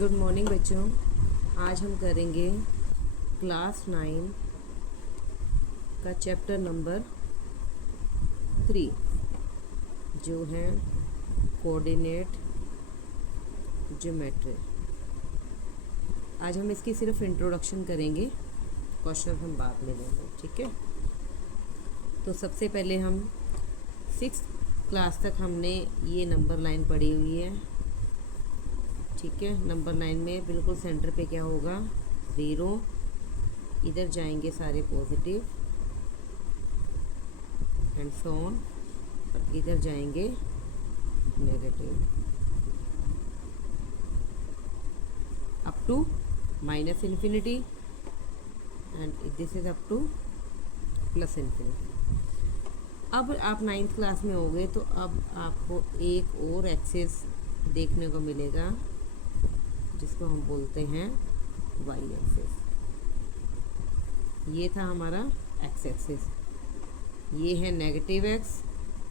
Good morning बच्चों। आज हम करेंगे क्लास 9 का चैप्टर नंबर 3 जो है कोऑर्डिनेट ज्योमेट्री। आज हम इसकी सिर्फ इंट्रोडक्शन करेंगे, क्वेश्चन हम बाद में लेंगे, ठीक है। तो सबसे पहले हम 6th क्लास तक हमने ये नंबर लाइन पढ़ी हुई है, ठीक है। नंबर 9 में बिल्कुल सेंटर पे क्या होगा, 0, इधर जाएंगे सारे पॉजिटिव एंड सो ऑन, और इधर जाएंगे negative up to minus infinity and this is up to plus infinity. अब आप 9th क्लास में होगे तो अब आपको एक और एक्सिस देखने को मिलेगा जिसको हम बोलते हैं वाई एक्सिस। ये था हमारा एक्स एक्सिस, ये है नेगेटिव एक्स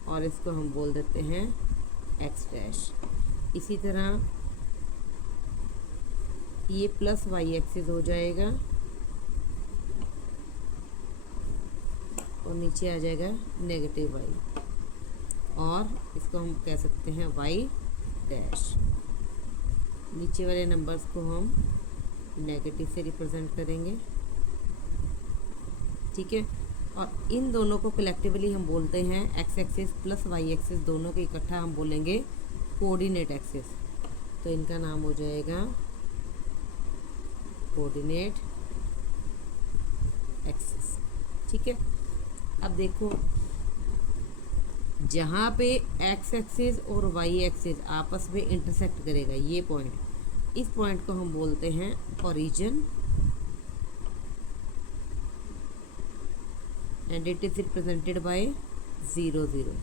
और इसको हम बोल देते हैं एक्स डैश। इसी तरह ये प्लस वाई एक्सिस हो जाएगा और नीचे आ जाएगा नेगेटिव वाई, और इसको हम कह सकते हैं वाई डैश। नीचे वाले नंबर्स को हम नेगेटिव से रिप्रेजेंट करेंगे, ठीक है। और इन दोनों को कलेक्टिवली हम बोलते हैं X axis plus Y axis, दोनों को इकट्ठा हम बोलेंगे कोऑर्डिनेट एक्सिस। तो इनका नाम हो जाएगा कोऑर्डिनेट एक्सिस, ठीक है। अब देखो, जहाँ पे एक्स एक्सिस और वाई एक्सिस आपस में इंटरसेक्ट करेगा, ये पॉइंट, इस पॉइंट को हम बोलते हैं origin and it is represented by 0 0,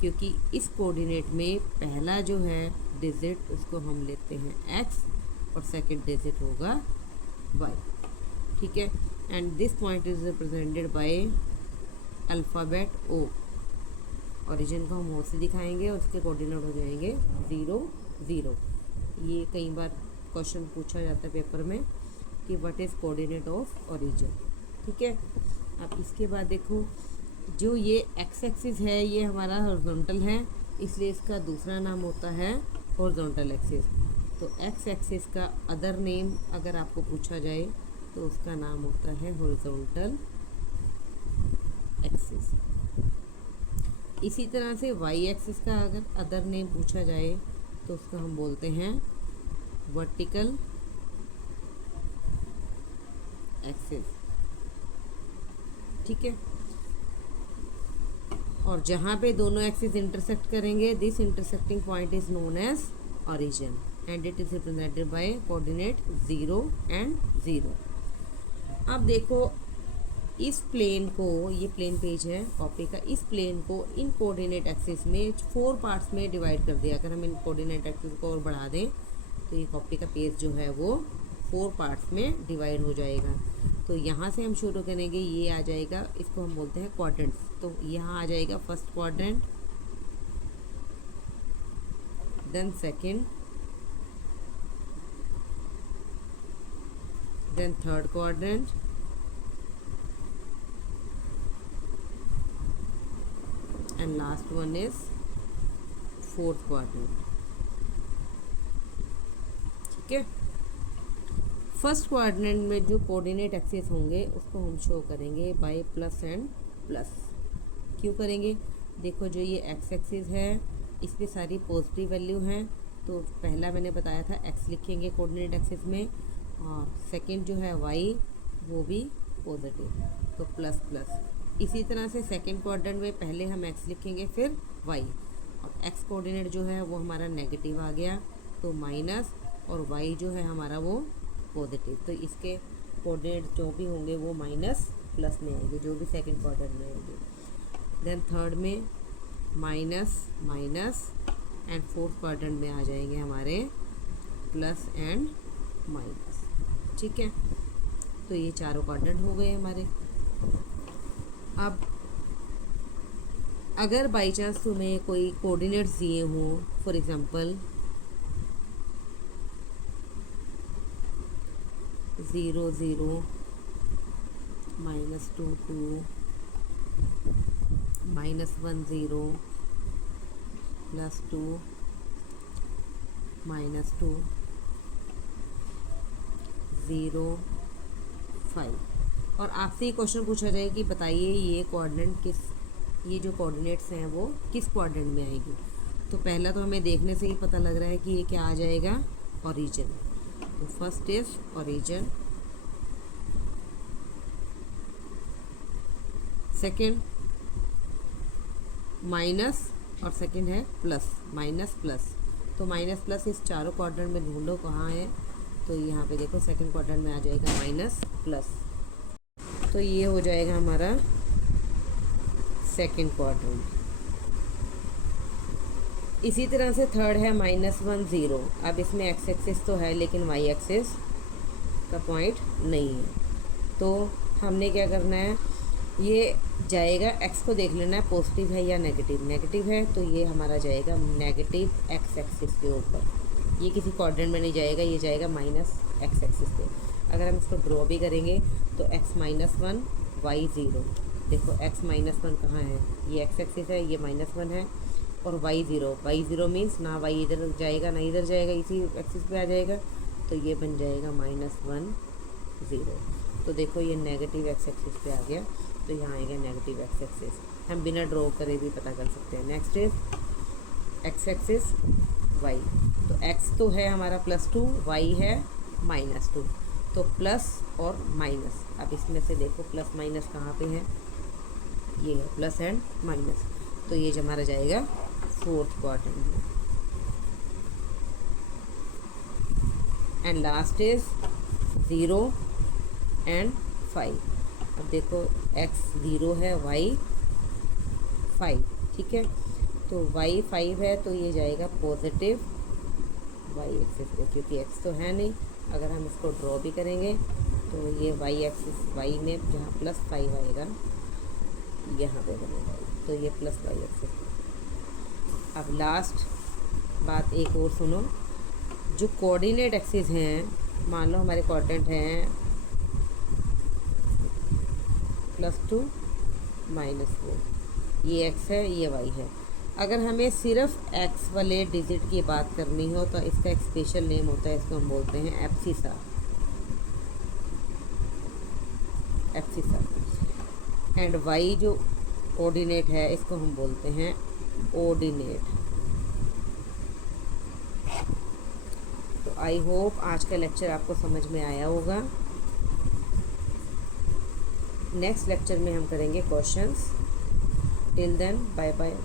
क्योंकि इस कोऑर्डिनेट में पहला जो है डिजिट उसको हम लेते हैं एक्स और सेकंड डिजिट होगा वाई, ठीक है। And this point is represented by alphabet O. Origin को हम ओ से दिखाएंगे और उसके कोऑर्डिनेट हो जाएंगे 0 0। ये कई बार क्वेश्चन पूछा जाता है पेपर में कि what is coordinate of origin, ठीक है। अब इसके बाद देखो, जो ये एक्स एक्सिस है ये हमारा हॉरिजॉन्टल है, इसलिए इसका दूसरा नाम होता है हॉरिजॉन्टल एक्सिस। तो एक्स एक्सिस का अदर नेम अगर आपको पूछा जाए तो उसका नाम होता है हॉरिजॉन्टल एक्सिस। इसी तरह से वाई एक्सिस का अगर अदर नेम पूछा जाए तो उसको हम बोलते हैं वर्टिकल एक्सिस, ठीक है। और जहाँ पे दोनों एक्सिस इंटरसेक्ट करेंगे, this intersecting point is known as origin and it is represented by coordinate 0 and 0। अब देखो, इस प्लेन को, ये प्लेन पेज है कॉपी का, इस प्लेन को इन कोऑर्डिनेट एक्सिस में 4 पार्ट्स में डिवाइड कर दिया। अगर हम इन कोऑर्डिनेट एक्सिस को और बढ़ा दें तो ये कॉपी का पेज जो है वो 4 पार्ट्स में डिवाइड हो जाएगा। तो यहाँ से हम शुरू करेंगे, ये आ जाएगा, इसको हम बोलते हैं क्वाड्रेंट्स। तो यहाँ आ जाएगा first quadrant, then second, then third quadrant, and last one is fourth quadrant, ठीक है। फर्स्ट क्वाड्रेंट में जो कोऑर्डिनेट एक्सिस होंगे उसको हम शो करेंगे बाय प्लस एंड प्लस। क्यों करेंगे, देखो जो ये एक्स एक्सिस है इस पे सारी पॉजिटिव वैल्यू हैं, तो पहला मैंने बताया था एक्स लिखेंगे कोऑर्डिनेट एक्सिस में, और सेकंड जो है वाई वो भी पॉजिटिव, तो प्लस प्लस। इसी तरह से सेकंड क्वाड्रेंट में पहले हम एक्स लिखेंगे फिर वाई, और एक्स कोऑर्डिनेट जो है वो हमारा नेगेटिव आ गया तो माइनस, और वाई जो है हमारा वो पॉजिटिव, तो इसके कोऑर्डिनेट जो भी होंगे वो माइनस प्लस में आएंगे, जो भी सेकंड क्वाड्रेंट में आएंगे। देन थर्ड में minus minus, and fourth quadrant में आ जाएंगे हमारे प्लस एंड माइनस, ठीक है। तो ये चारों क्वाड्रेंट हो गए हमारे। अब अगर बाई चांस तुम्हें कोई कोऑर्डिनेट्स दिए हों, फॉर एग्ज़ाम्पल 0 0 -2 2 -1 0 +2 -2 0 5। और आपसे ये क्वेश्चन पूछा जाए कि बताइए ये जो कोऑर्डिनेट्स हैं वो किस क्वाड्रेंट में आएगी। तो पहला तो हमें देखने से ही पता लग रहा है कि ये क्या आ जाएगा, ओरिजिन। तो first is origin, second minus, और सेकंड है प्लस, माइनस प्लस। तो माइनस प्लस इस चारों क्वाड्रेंट में ढूंढो कहाँ है। तो यहाँ पे देखो सेकंड क्वाड्रेंट में आ जाएगा माइनस प्लस। तो ये हो जाएगा हमारा सेकंड क्वाड्रेंट। इसी तरह से थर्ड है -1 0। अब इसमें एक्स एक्सिस तो है लेकिन वाई एक्सिस का पॉइंट नहीं है। तो हमने क्या करना है, ये जाएगा, एक्स को देख लेना है पॉजिटिव है या नेगेटिव। नेगेटिव है तो ये हमारा जाएगा नेगेटिव एक्स एक्सिस के ऊपर, ये किसी क्वाड्रेंट में नहीं जाएगा, ये जाएगा माइनस एक्स एक्सिस पे। अगर हम इसको ड्रॉ भी करेंगे तो x -1 y 0। देखो x -1 कहाँ है, ये एक्स एक्सिस है, ये -1 है, और y 0 मीन्स ना y इधर जाएगा ना इधर जाएगा, इसी एक्सिस पे आ जाएगा। तो ये बन जाएगा -1 0। तो देखो ये नेगेटिव एक्स एक्सिस पे आ गया, तो यहाँ आएगा नेगेटिव एक्स एक्सिस। हम बिना ड्रॉ करे भी पता कर सकते हैं। Next is x axis y। तो x तो है हमारा +2, y है -2। तो प्लस और माइनस, अब इसमें से देखो प्लस माइनस कहाँ पे है, ये है प्लस एंड माइनस। तो ये जो हमारा जाएगा फोर्थ क्वाड्रेंट में। And last is 0 and 5। अब देखो x 0 है, y 5, ठीक है। तो y 5 है तो ये जाएगा पॉजिटिव y एक्सिस पे, क्योंकि x तो है नहीं। अगर हम इसको ड्रॉ भी करेंगे तो ये y एक्सिस, y में जहाँ +5 आएगा यहाँ पे बनेगा, तो ये +y एक्सिस। अब लास्ट बात एक और सुनो, जो कोऑर्डिनेट एक्सिस हैं, मान लो हमारे कोऑर्डिनेट हैं +2 -4, ये x है ये y है। अगर हमें सिर्फ x वाले डिजिट की बात करनी हो तो इसका एक स्पेशल नेम होता है, इसको हम बोलते हैं एब्सिसा। एंड y जो कोऑर्डिनेट है इसको हम बोलते हैं ऑर्डिनेट। तो आई होप आज का लेक्चर आपको समझ में आया होगा। नेक्स्ट लेक्चर में हम करेंगे questions. Till then bye bye.